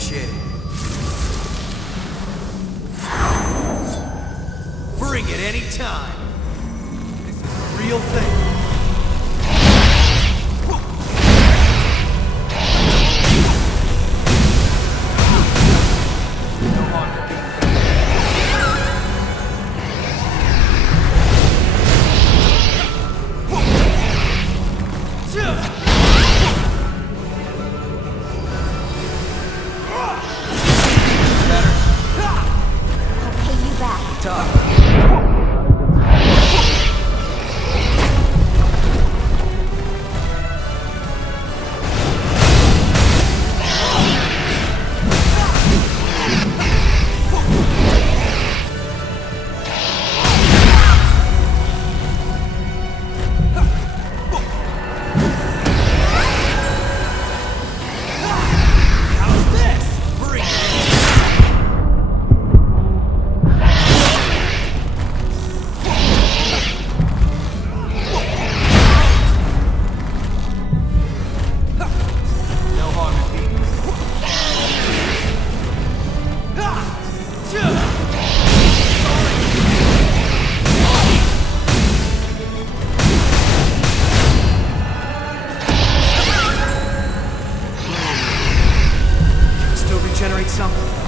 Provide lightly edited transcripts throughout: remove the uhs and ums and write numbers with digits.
Appreciate it. Bring it anytime. This is the real thing. Generate something.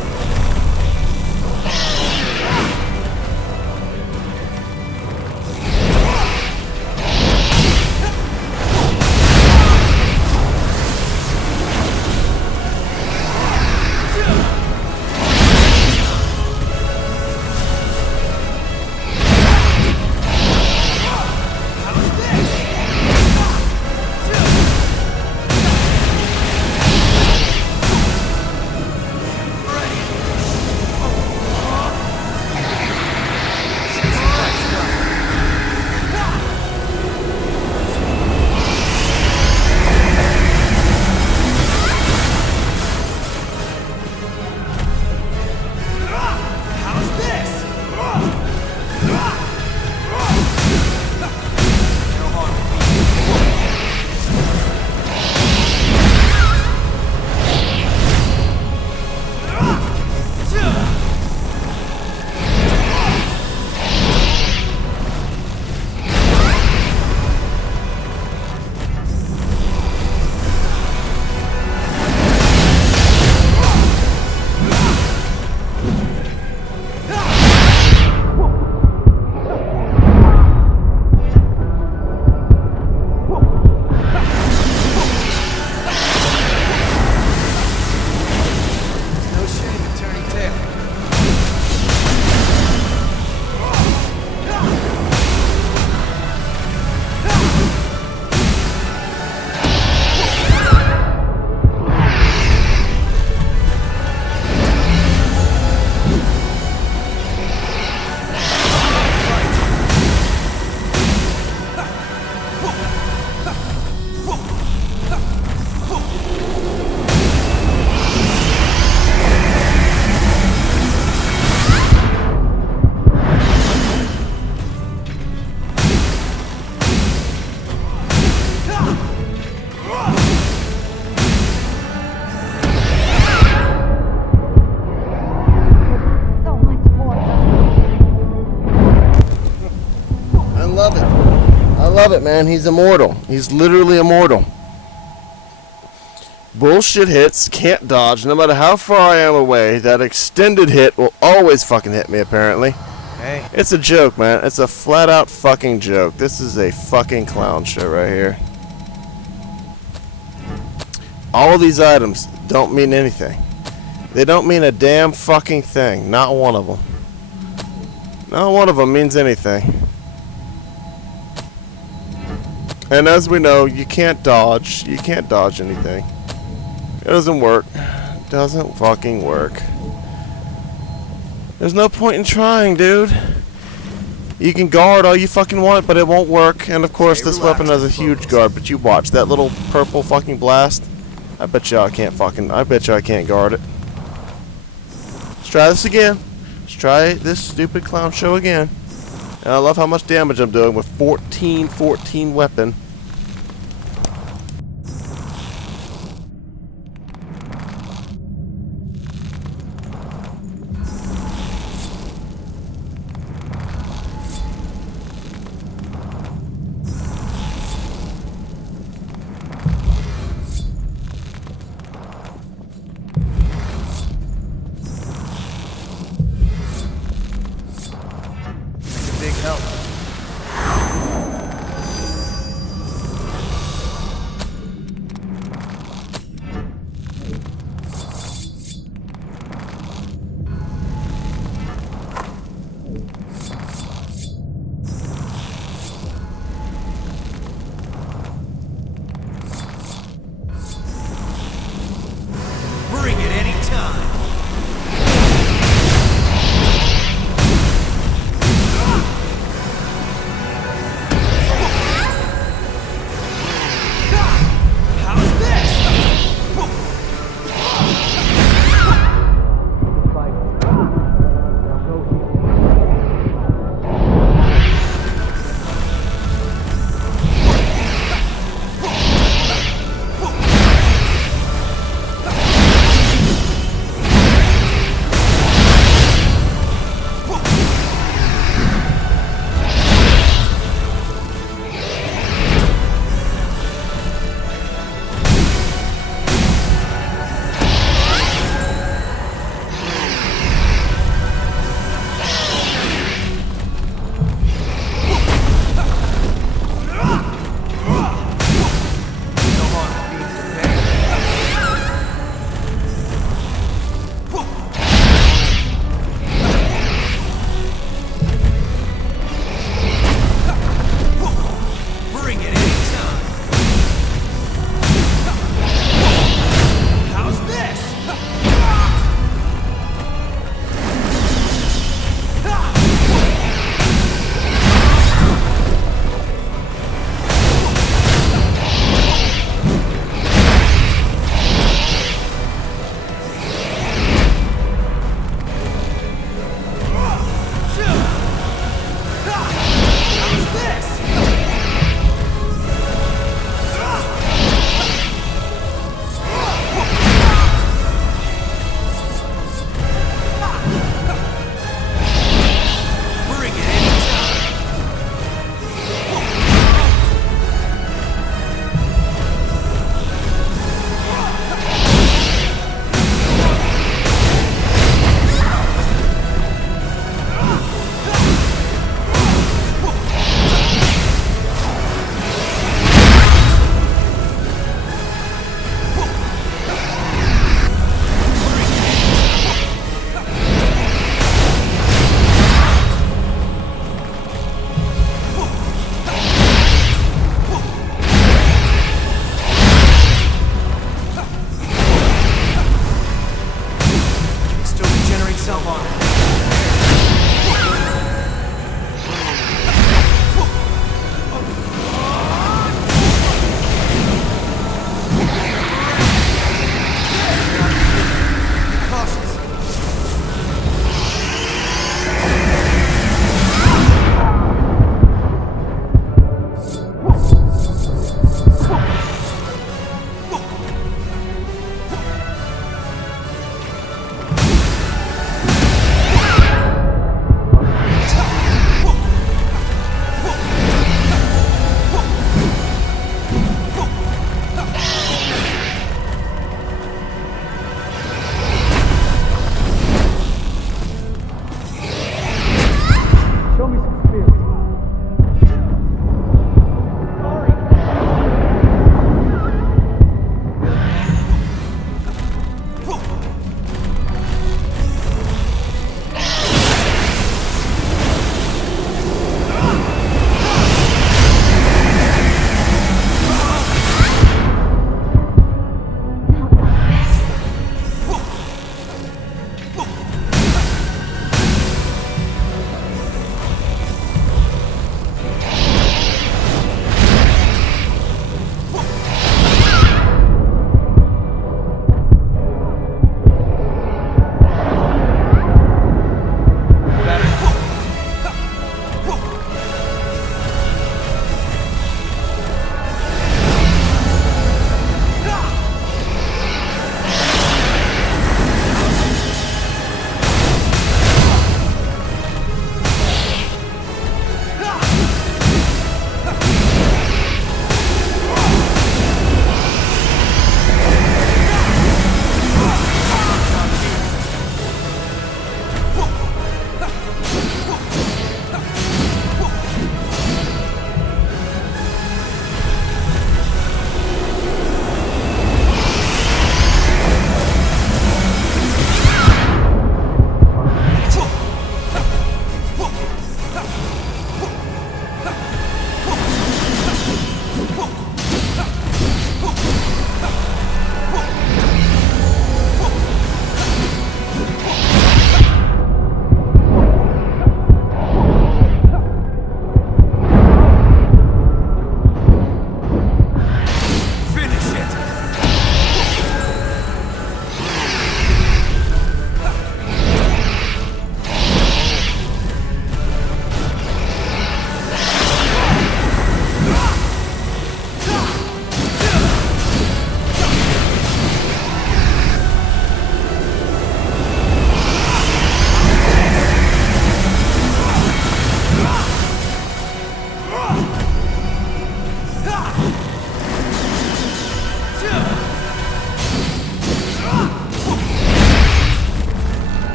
Love it, man. He's immortal. He's literally immortal. Bullshit hits, can't dodge. No matter how far I am away, that extended hit will always fucking hit me, apparently. Hey. It's a joke, man. It's a flat out fucking joke. This is a fucking clown show right here. All of these items don't mean anything. They don't mean a damn fucking thing. Not one of them. Not one of them means anything. And as we know, you can't dodge. You can't dodge anything. It doesn't work. It doesn't fucking work. There's no point in trying, dude. You can guard all you fucking want, but it won't work. And of course, this weapon has a huge guard. But you watch that little purple fucking blast. I bet you I can't guard it. Let's try this again. Let's try this stupid clown show again. And I love how much damage I'm doing with 14 weapon. Come on. Cautious. Show me some spirit. Finish it.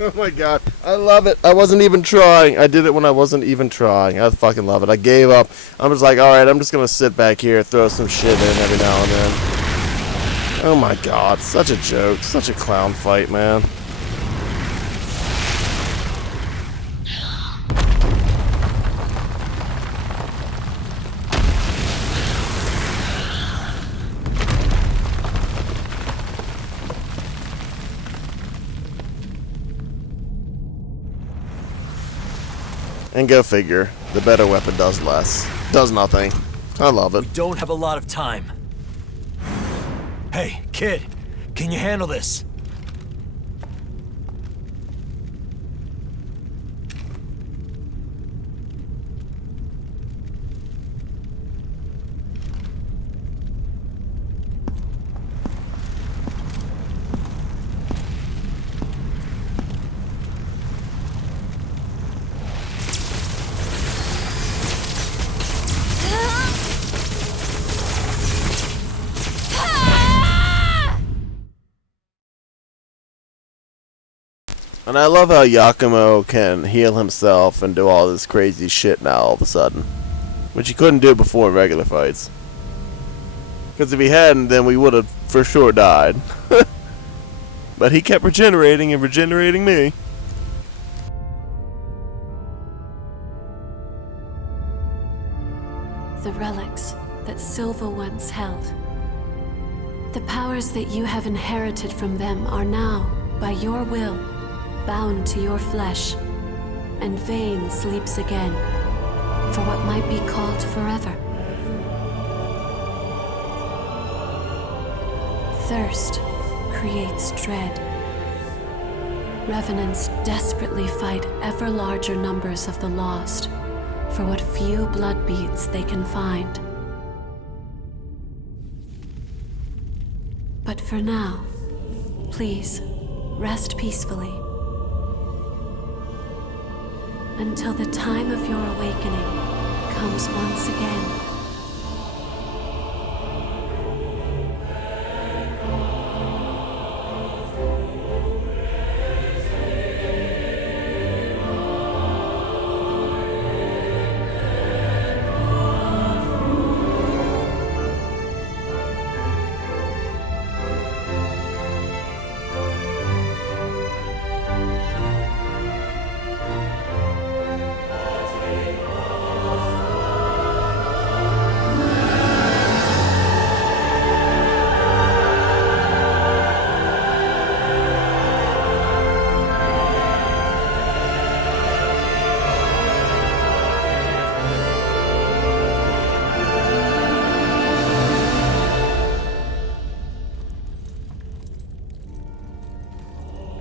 Oh my god, I love it. I wasn't even trying. I did it when I wasn't even trying. I fucking love it. I gave up. I'm just like, alright, I'm just gonna sit back here, throw some shit in every now and then. Oh my god, such a joke. Such a clown fight, man. And go figure, the better weapon does less. Does nothing. I love it. We don't have a lot of time. Hey, kid, can you handle this? And I love how Yakumo can heal himself and do all this crazy shit now all of a sudden. Which he couldn't do before in regular fights. Because if he hadn't, then we would have for sure died. But he kept regenerating and regenerating me. The relics that Silva once held. The powers that you have inherited from them are now, by your will, bound to your flesh, and Vayne sleeps again, for what might be called forever. Thirst creates dread. Revenants desperately fight ever larger numbers of the lost for what few blood beads they can find. But for now, please, rest peacefully. Until the time of your awakening comes once again.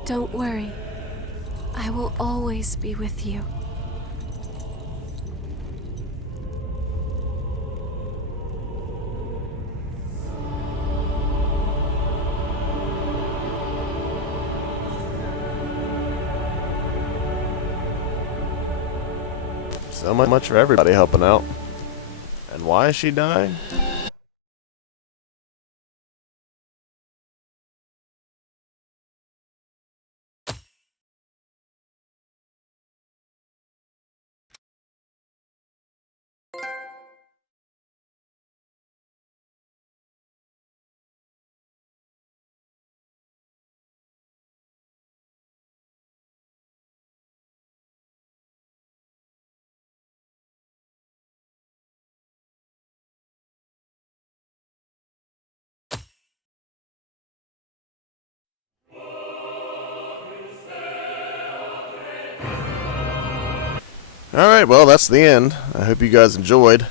Don't worry. I will always be with you. So much for everybody helping out. And why is she dying? Alright, well, that's the end. I hope you guys enjoyed.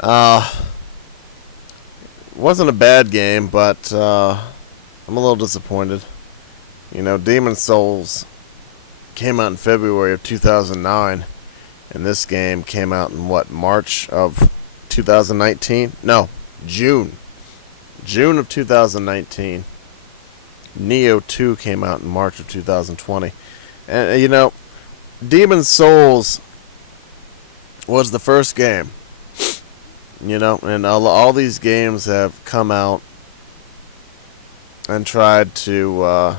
Wasn't a bad game, but I'm a little disappointed. You know, Demon's Souls came out in February of 2009, and this game came out in, what, March of 2019? No, June. June of 2019. Neo 2 came out in March of 2020. And, you know, Demon's Souls was the first game, you know, and all these games have come out and tried to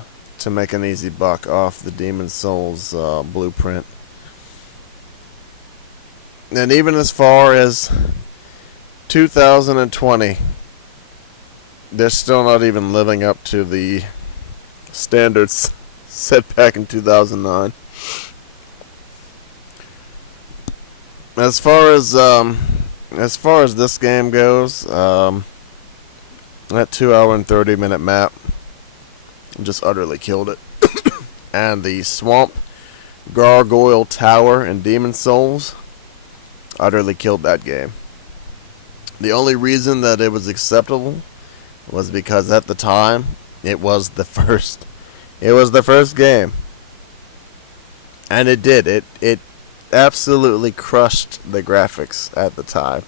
make an easy buck off the Demon's Souls blueprint. And even as far as 2020, they're still not even living up to the standards set back in 2009. As far as this game goes, that 2-hour and 30-minute map just utterly killed it. And the Swamp Gargoyle Tower in Demon's Souls utterly killed that game. The only reason that it was acceptable was because at the time it was the first game. And it did. It absolutely crushed the graphics at the time.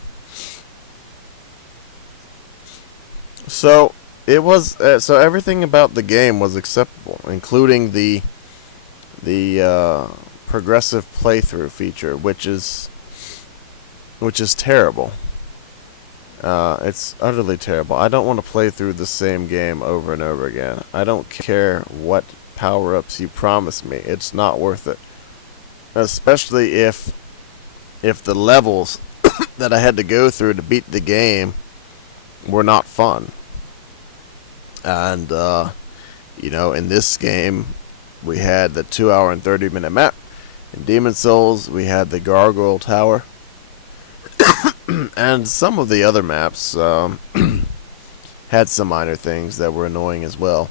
So it was so everything about the game was acceptable, including the progressive playthrough feature, which is terrible. It's utterly terrible. I don't want to play through the same game over and over again. I don't care what power-ups you promised me. It's not worth it. Especially if the levels that I had to go through to beat the game were not fun. And, you know, in this game, we had the 2-hour and 30-minute map. In Demon's Souls, we had the Gargoyle Tower. And some of the other maps had some minor things that were annoying as well.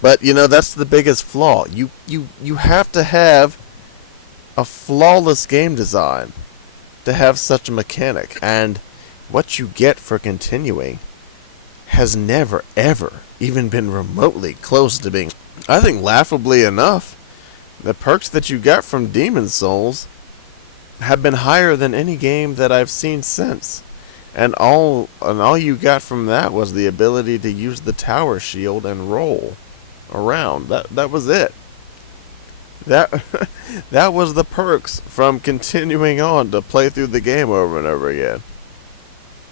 But, you know, that's the biggest flaw. You have to have a flawless game design to have such a mechanic. And what you get for continuing has never, ever even been remotely close to being... I think, laughably enough, the perks that you got from Demon's Souls have been higher than any game that I've seen since. And all you got from that was the ability to use the tower shield and roll around. That was it. That was the perks from continuing on to play through the game over and over again.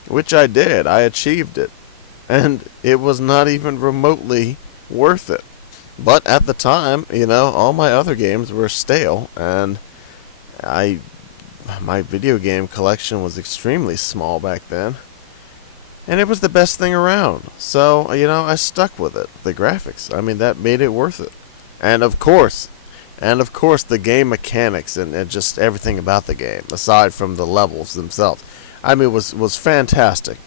Which I did. I achieved it. And it was not even remotely worth it. But at the time, you know, all my other games were stale, and my video game collection was extremely small back then. And it was the best thing around. So, you know, I stuck with it. The graphics, I mean, that made it worth it. And of course, the game mechanics and just everything about the game, aside from the levels themselves, I mean, was fantastic.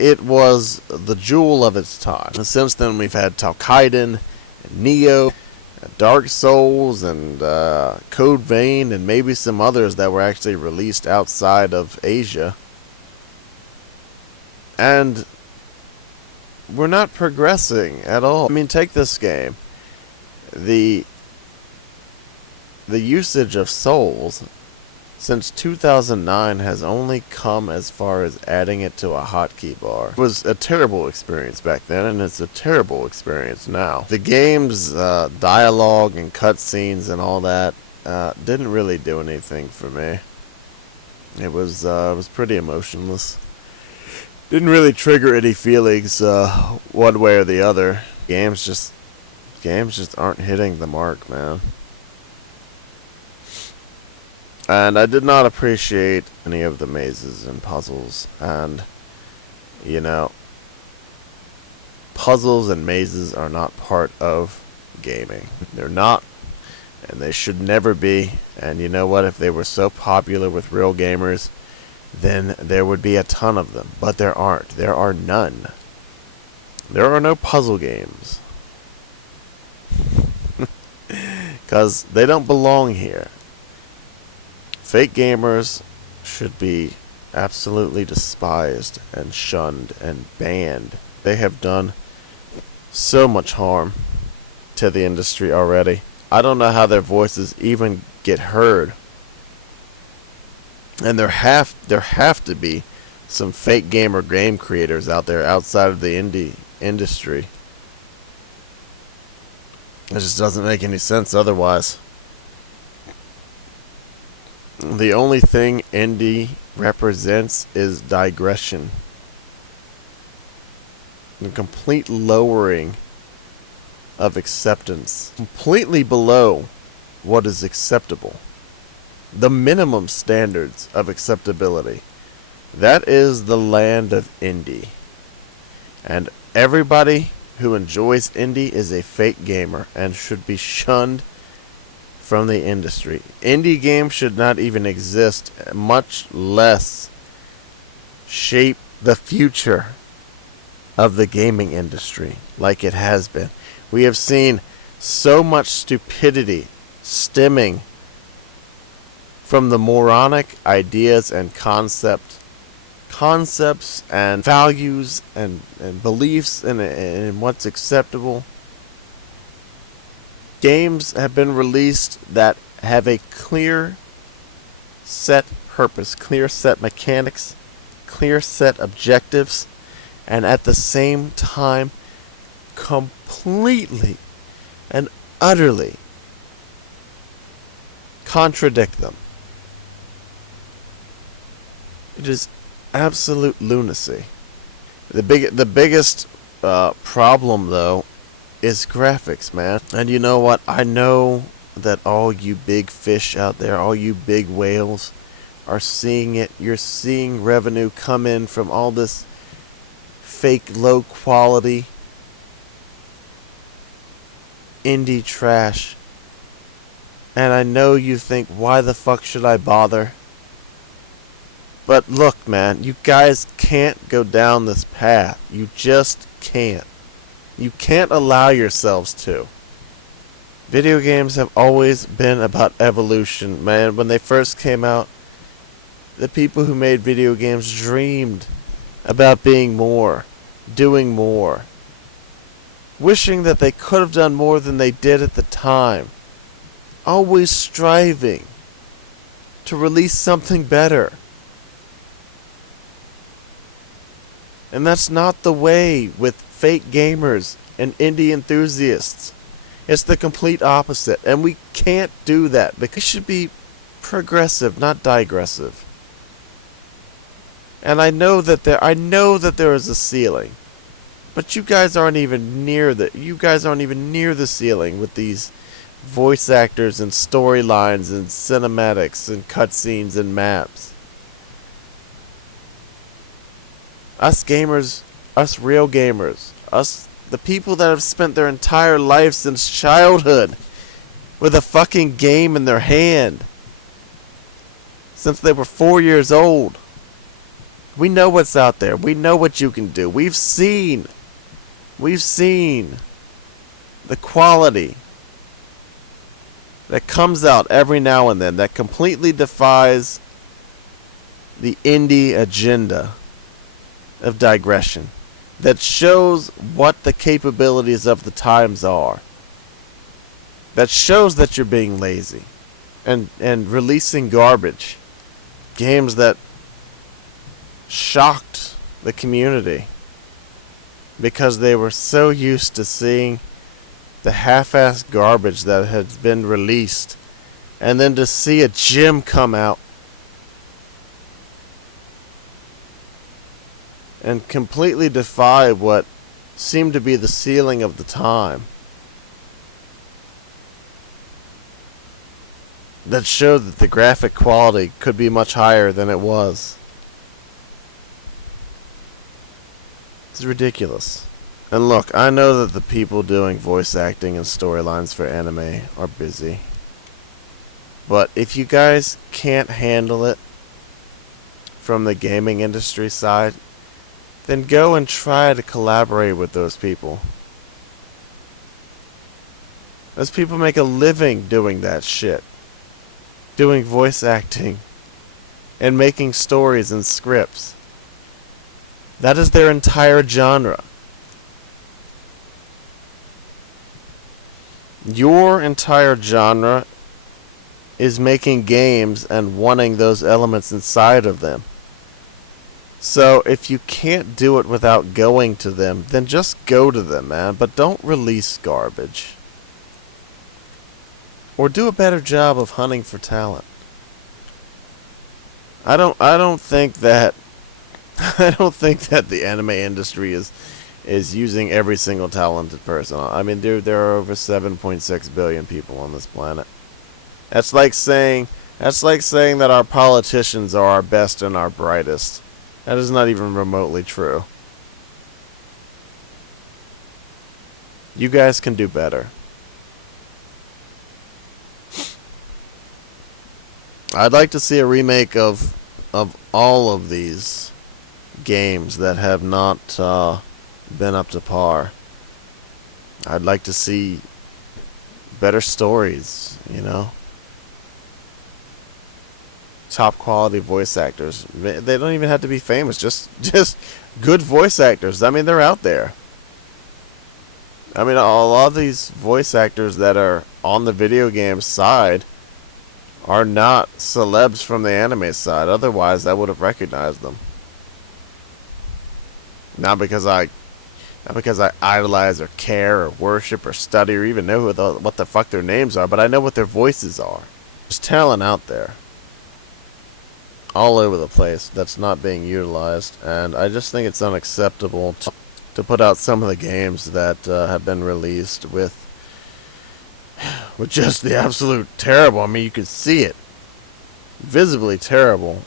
It was the jewel of its time. And since then, we've had Tokaiden, and Neo, Dark Souls, and Code Vein, and maybe some others that were actually released outside of Asia. And we're not progressing at all. I mean, take this game. The usage of souls since 2009 has only come as far as adding it to a hotkey bar. It was a terrible experience back then, and it's a terrible experience now. The game's dialogue and cutscenes and all that didn't really do anything for me. It was pretty emotionless. Didn't really trigger any feelings one way or the other. Games just aren't hitting the mark, man. And I did not appreciate any of the mazes and puzzles. And, you know, puzzles and mazes are not part of gaming. They're not, and they should never be. And you know what? If they were so popular with real gamers, then there would be a ton of them. But there aren't. There are none. There are no puzzle games. Because they don't belong here. Fake gamers should be absolutely despised and shunned and banned. They have done so much harm to the industry already. I don't know how their voices even get heard. And there have to be some fake gamer game creators out there outside of the indie industry. It just doesn't make any sense otherwise. The only thing indie represents is digression. The complete lowering of acceptance. Completely below what is acceptable. The minimum standards of acceptability. That is the land of indie. And everybody who enjoys indie is a fake gamer and should be shunned from the industry. Indie games should not even exist, much less shape the future of the gaming industry like it has been. We have seen so much stupidity stemming from the moronic ideas and concepts and values and beliefs in what's acceptable. Games have been released that have a clear set purpose, clear set mechanics, clear set objectives, and at the same time completely and utterly contradict them. It is absolute lunacy. The biggest problem, though, is graphics, man. And you know what? I know that all you big fish out there, all you big whales, are seeing it. You're seeing revenue come in from all this fake low quality indie trash. And I know you think, why the fuck should I bother? But look, man, you guys can't go down this path. You just can't. You can't allow yourselves to. Video games have always been about evolution, man. When they first came out, the people who made video games dreamed about being more, doing more, wishing that they could have done more than they did at the time, always striving to release something better. And that's not the way with fake gamers and indie enthusiasts. It's the complete opposite, and we can't do that because we should be progressive, not digressive. And I know that there is a ceiling, but you guys aren't even near the ceiling with these voice actors and storylines and cinematics and cutscenes and maps. Us gamers, us real gamers, us the people that have spent their entire life since childhood with a fucking game in their hand since they were 4 years old. We know what's out there. We know what you can do. We've seen the quality that comes out every now and then that completely defies the indie agenda of digression, that shows what the capabilities of the times are, that shows that you're being lazy and releasing garbage, games that shocked the community because they were so used to seeing the half-assed garbage that had been released, and then to see a gem come out and completely defy what seemed to be the ceiling of the time, that showed that the graphic quality could be much higher than it was. It's ridiculous. And look, I know that the people doing voice acting and storylines for anime are busy. But if you guys can't handle it from the gaming industry side, then go and try to collaborate with those people. Those people make a living doing that shit. Doing voice acting and making stories and scripts. That is their entire genre. Your entire genre is making games and wanting those elements inside of them. So if you can't do it without going to them, then just go to them, man. But don't release garbage. Or do a better job of hunting for talent. I don't think that the anime industry is using every single talented person. I mean, dude, there are over 7.6 billion people on this planet. That's like saying that our politicians are our best and our brightest. That is not even remotely true. You guys can do better. I'd like to see a remake of all of these games that have not been up to par. I'd like to see better stories, you know? Top quality voice actors. They don't even have to be famous, just good voice actors. I mean, they're out there. I mean, a lot of these voice actors that are on the video game side are not celebs from the anime side. Otherwise, I would have recognized them. Not because I idolize or care or worship or study or even know what the fuck their names are, but I know what their voices are. There's talent out there all over the place that's not being utilized, and I just think it's unacceptable to put out some of the games that have been released with just the absolute terrible. I mean, you could see it. Visibly terrible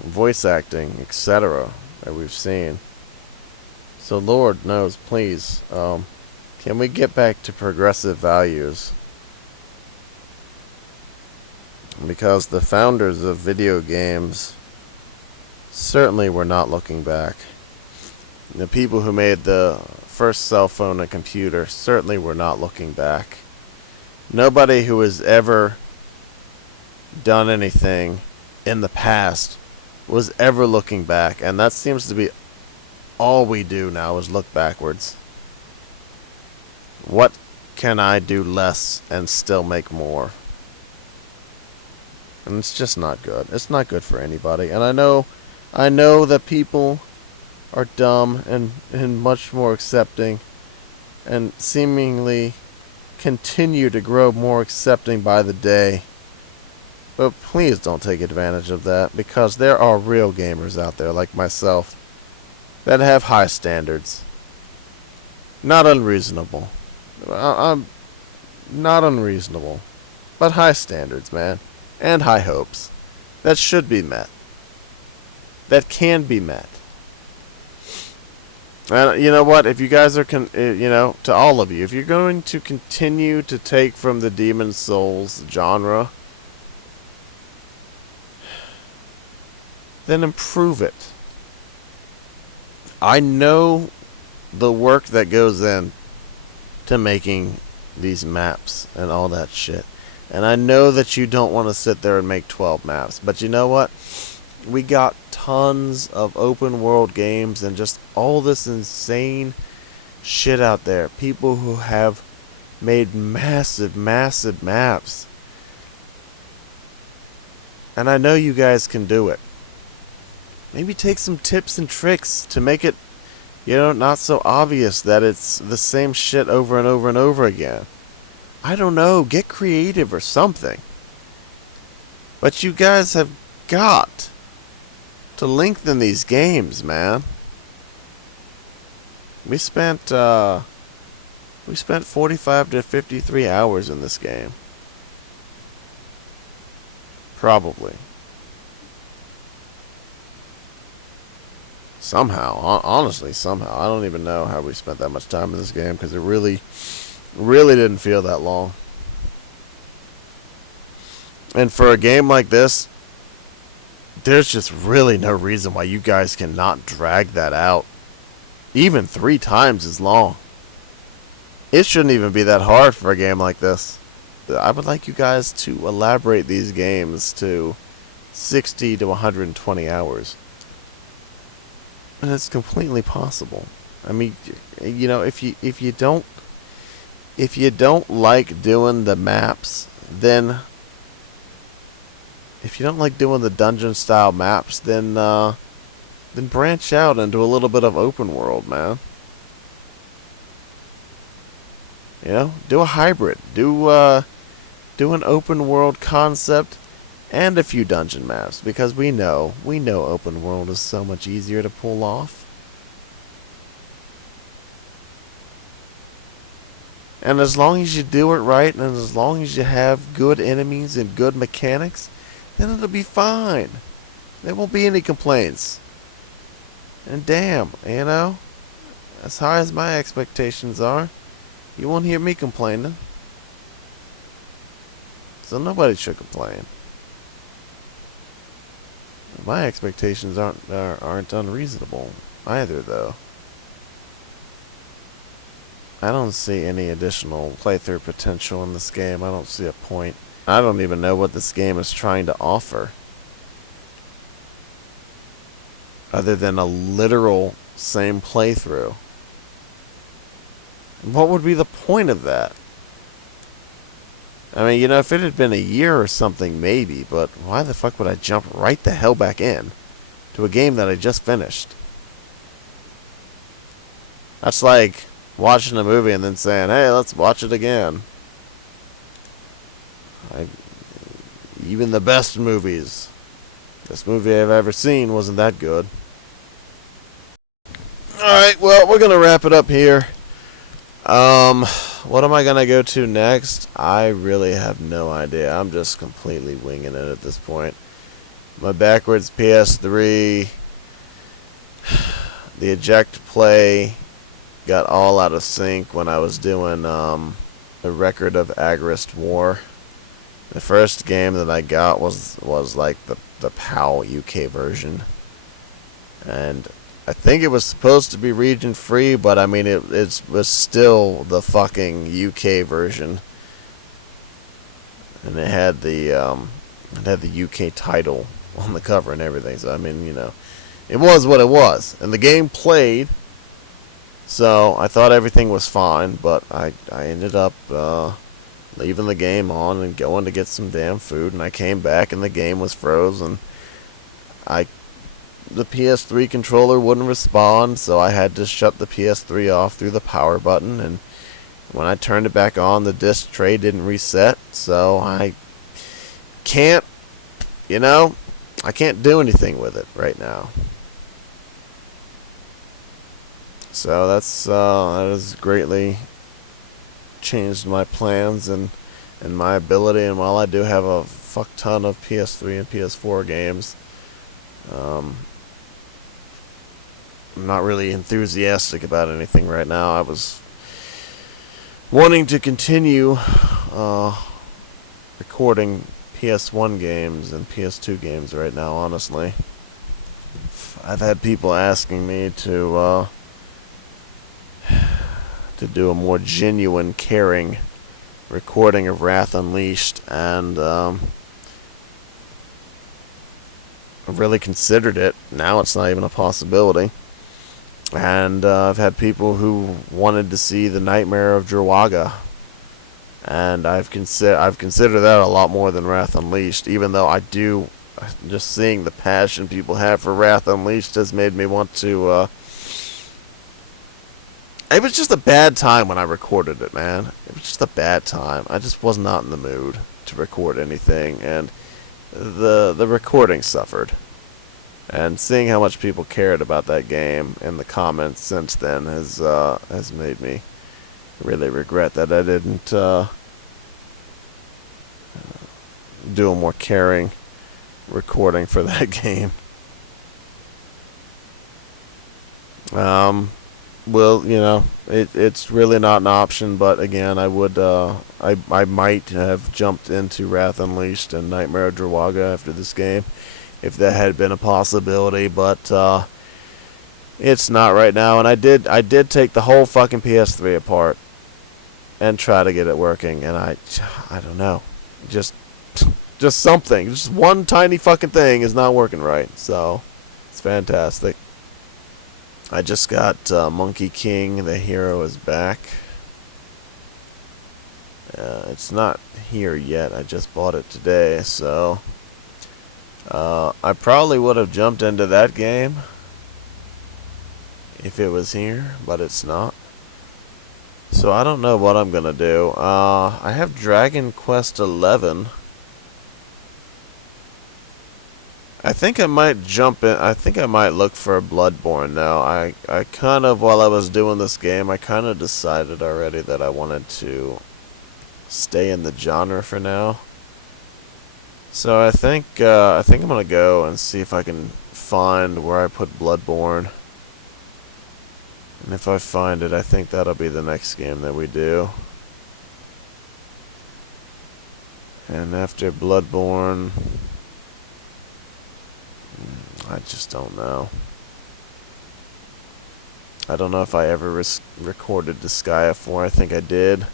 voice acting, etc. that we've seen. So Lord knows, please, can we get back to progressive values? Because the founders of video games certainly were not looking back. The people who made the first cell phone and computer certainly were not looking back. Nobody who has ever done anything in the past was ever looking back, and that seems to be all we do now is look backwards. What can I do less and still make more? And it's just not good. It's not good for anybody. And I know that people are dumb and much more accepting and seemingly continue to grow more accepting by the day. But please don't take advantage of that, because there are real gamers out there like myself that have high standards. Not unreasonable. I'm not unreasonable, but high standards, man. And high hopes that should be met, that can be met. And you know what? If you guys are, to all of you, if you're going to continue to take from the Demon Souls genre, then improve it. I know the work that goes in to making these maps and all that shit. And I know that you don't want to sit there and make 12 maps. But you know what? We got tons of open world games and just all this insane shit out there. People who have made massive, massive maps. And I know you guys can do it. Maybe take some tips and tricks to make it, not so obvious that it's the same shit over and over and over again. I don't know, get creative or something. But you guys have got to lengthen these games, man. We spent 45 to 53 hours in this game. Probably. Somehow, honestly, somehow. I don't even know how we spent that much time in this game, because it really didn't feel that long. And for a game like this, there's just really no reason why you guys cannot drag that out. Even 3 times as long. It shouldn't even be that hard for a game like this. I would like you guys to elaborate these games to 60 to 120 hours. And it's completely possible. I mean, if you don't like doing the maps, then if you don't like doing the dungeon style maps, then branch out into a little bit of open world, man. Do a hybrid. Do an open world concept and a few dungeon maps, because we know open world is so much easier to pull off. And as long as you do it right, and as long as you have good enemies and good mechanics, then it'll be fine. There won't be any complaints. And damn, as high as my expectations are, you won't hear me complaining. So nobody should complain. My expectations aren't unreasonable either, though. I don't see any additional playthrough potential in this game. I don't see a point. I don't even know what this game is trying to offer, other than a literal same playthrough. What would be the point of that? I mean, if it had been a year or something, maybe, but why the fuck would I jump right the hell back in to a game that I just finished? That's like watching a movie and then saying, hey, let's watch it again. Even the best movies. This movie I've ever seen wasn't that good. Alright, well, we're gonna wrap it up here. What am I gonna go to next? I really have no idea. I'm just completely winging it at this point. My backwards PS3, the eject play got all out of sync when I was doing a record of Agrest War. The first game that I got was like the PAL UK version, and I think it was supposed to be region free, but I mean it was still the fucking UK version, and it had the UK title on the cover and everything. So I mean, you know, it was what it was, and the game played. So I thought everything was fine, but I ended up leaving the game on and going to get some damn food, and I came back and the game was frozen. The PS3 controller wouldn't respond, so I had to shut the PS3 off through the power button, and when I turned it back on, the disc tray didn't reset, so I can't, you know, I can't do anything with it right now. So that has greatly changed my plans and my ability, and while I do have a fuck ton of PS3 and PS4 games, I'm not really enthusiastic about anything right now. I was wanting to continue recording PS1 games and PS2 games right now, honestly. I've had people asking me to do a more genuine, caring recording of Wrath Unleashed, and I've really considered it. Now it's not even a possibility. And I've had people who wanted to see the Nightmare of Drawaga, and I've considered that a lot more than Wrath Unleashed, even though just seeing the passion people have for Wrath Unleashed has made me want to it was just a bad time when I recorded it, man. It was just a bad time. I just was not in the mood to record anything, and the recording suffered. And seeing how much people cared about that game in the comments since then has made me really regret that I didn't do a more caring recording for that game. Well, you know, it's really not an option, but again, I would, I might have jumped into Wrath Unleashed and Nightmare of Drawaga after this game, if that had been a possibility, but, it's not right now, and I did take the whole fucking PS3 apart, and try to get it working, and I don't know, just something, just one tiny fucking thing is not working right, so, it's fantastic. I just got Monkey King, the hero is back. It's not here yet, I just bought it today, so I probably would have jumped into that game if it was here, but it's not. So I don't know what I'm gonna do. I have Dragon Quest XI. I think I might jump in. I think I might look for Bloodborne now. I kind of, while I was doing this game, I kind of decided already that I wanted to stay in the genre for now. So I think I'm gonna go and see if I can find where I put Bloodborne. And if I find it, I think that'll be the next game that we do. And after Bloodborne, I just don't know. I don't know if I ever recorded Disgaea 4. I think I did.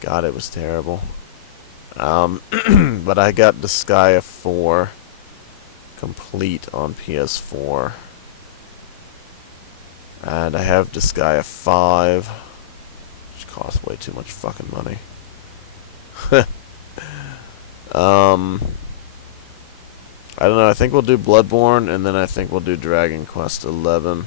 God, it was terrible. But I got Disgaea 4 complete on PS4. And I have Disgaea 5, which costs way too much fucking money. I don't know, I think we'll do Bloodborne, and then I think we'll do Dragon Quest XI.